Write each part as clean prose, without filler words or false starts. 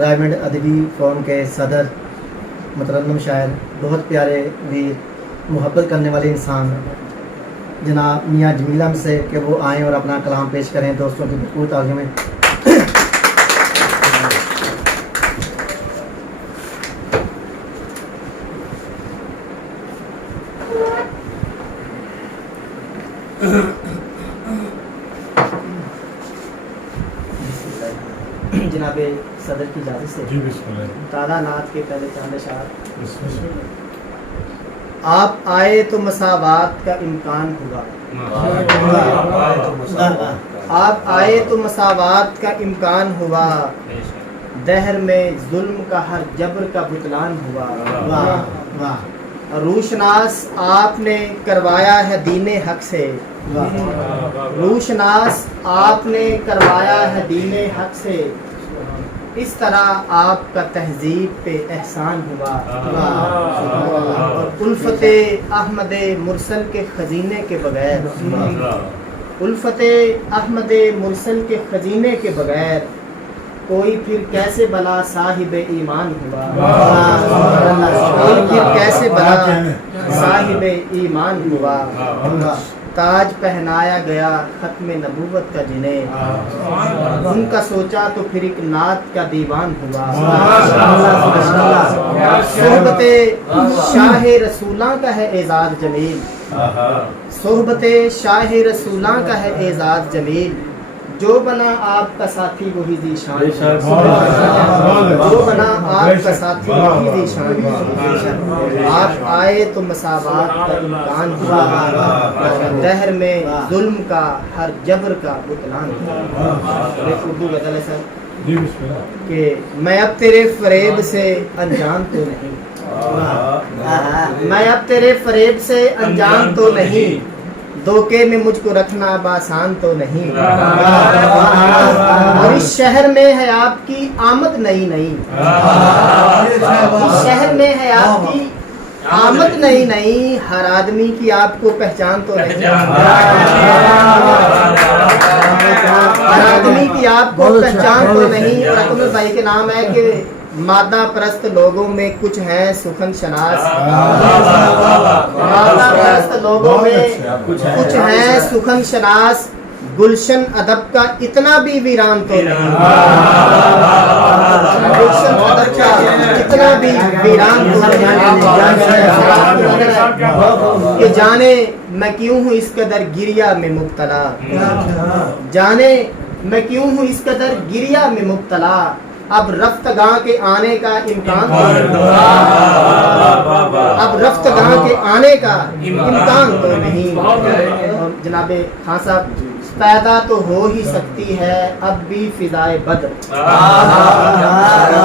رائمنڈ ادبی فورم کے صدر، مترنم شاعر، بہت پیارے ویر، محبت کرنے والے انسان جناب میاں جمیل احمد سے کہ وہ آئیں اور اپنا کلام پیش کریں دوستوں کی بھرپور تعظیم میں۔ جناب صدر کی اجازت سے تازہ نعت کے پہلے چاند اشعار۔ آپ آئے تو مساوات کا امکان ہوا، آپ آئے تو مساوات کا امکان ہوا، دہر میں ظلم کا ہر جبر کا بطلان ہوا، روشناس آپ نے کروایا ہے دین حق سے، روشناس آپ نے کروایا ہے دین حق سے، اس طرح آپ کا تہذیب پہ احسان ہوا، اور الفت احمد مرسل کے خزینے کے بغیر، الفت احمد مرسل کے خزینے کے بغیر کوئی پھر کیسے بلا صاحب ایمان ہوا، کوئی پھر کیسے بلا صاحب ایمان ہوا، تاج پہنایا گیا ختم نبوت کا جنہیں، ان کا سوچا تو پھر ایک نعت کا دیوان ہوا، صحبت شاہ رسولاں کا ہے اعزاز جمیل، صحبت شاہ رسولاں کا ہے اعزاز جمیل، جو بنا آپ کا ساتھی وہی ذیشان، جو بنا آپ کا ساتھی وہی ذیشان، آپ آئے تو مساوات کا امکان ہوا، دہر میں ظلم کا ہر جبر کا بطلان ہوا۔ ایک اردو غزل ہے سر کہ میں اب تیرے فریب سے انجان تو نہیں، میں اب تیرے فریب سے انجان تو نہیں، دھوکے میں مجھ کو رکھنا اب آسان تو نہیں، اور اس شہر میں ہے آپ کی آمد نئی نئی، اس شہر میں ہے آپ کی آمد نئی نئی، ہر آدمی کی آپ کو پہچان تو نہیں، ہر آدمی کی آپ کو پہچان تو نہیں۔ اور اکمل بھائی کے نام ہے کہ مادہ پرست لوگوں میں کچھ ہیں سخن شناس، مادہ پرست لوگوں میں کچھ ہیں سخن شناس، گلشن ادب کا اتنا بھی ویران تو نہیں، گلشن ادب کا اتنا بھی ویران تو نہیں، کہ جانے میں کیوں ہوں اس قدر گریا میں مبتلا، جانے میں کیوں ہوں اس قدر گریا میں مبتلا، اب رفتگاں کے آنے کا امکان تو نہیں، اب رفتگاں کے آنے کا امکان تو نہیں۔ جناب خان صاحب، پیدا تو ہو ہی سکتی ہے اب بھی فضائے بدر،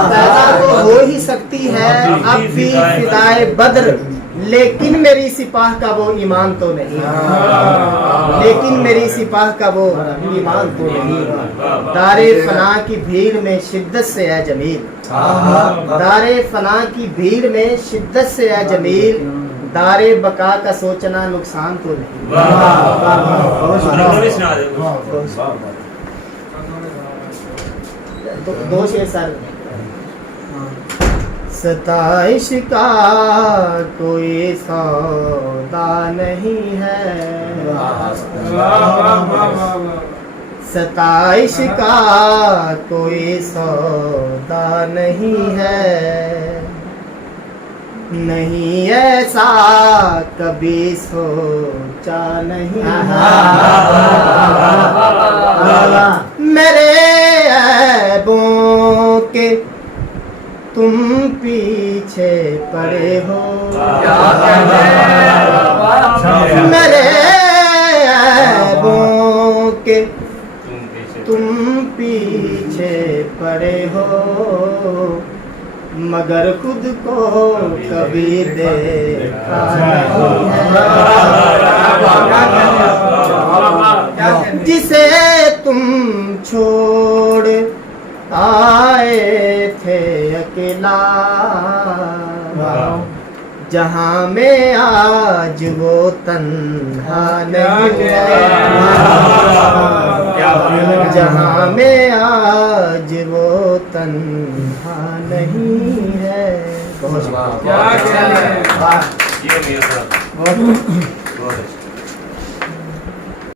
پیدا تو ہو ہی سکتی ہے اب بھی فضائے بدر، لیکن میری سپاہ کا وہ ایمان تو نہیں، لیکن میری سپاہ کا وہ ایمان تو نہیں، دار فنا کی بھیڑ میں شدت سے اے جمیل، دار فنا کی بھیڑ میں شدت سے اے جمیل، دار بقا کا سوچنا نقصان تو نہیں۔ دو شعر سر۔ ستائش کا کوئی سودا نہیں ہے، ستائش کا کوئی سودا نہیں ہے، نہیں ایسا کبھی سوچا نہیں میرے عیبوں کے تم پیچھے پڑے ہو، میرے عیبوں کے تم پیچھے پڑے ہو، مگر خود کو کبھی دیکھا نہیں ہے، جسے تم چھوڑ آئے تھے اکیلا، جہاں میں آج وہ تنہا نہیں ہے، جہاں میں آج وہ تنہا نہیں ہے. بہت کیا واہ. یہ میرا بہت